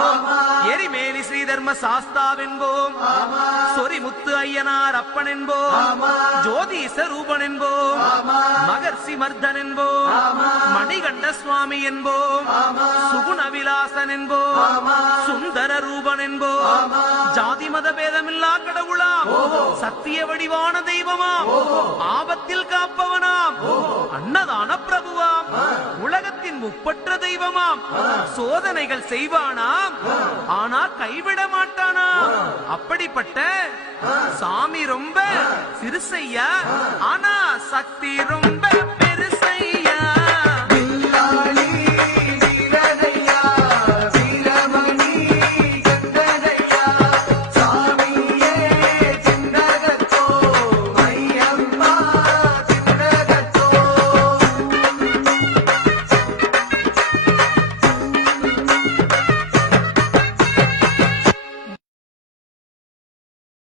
என்போம், எரிமேலி ஸ்ரீதர்ம சாஸ்தாவென்போம், சொரிமுத்து ஐயனார் அப்பன் என்போம், ஜோதிச ரூபன் என்போம், மகர்ஷி மர்தன் என்போம், மணிகண்ட சுவாமி என்போம், சுகுண விலாசன் என்போம், சுந்தர ரூபன் என்போம், ஜாதி மத பேதமில்லா கடவுளாம், சத்திய வடிவான தெய்வமாம், ஆபத்தில் காப்பவனாம், அன்னதான பிரபுவாம், உலகத்தின் முப்பற்ற தெய்வமாம், சோதனைகள் செய்வானாம் ஆனா கைவிட மாட்டானாம். அப்படிப்பட்ட சாமி ரொம்ப சிறுசையா, ஆனா சக்தி ரொம்ப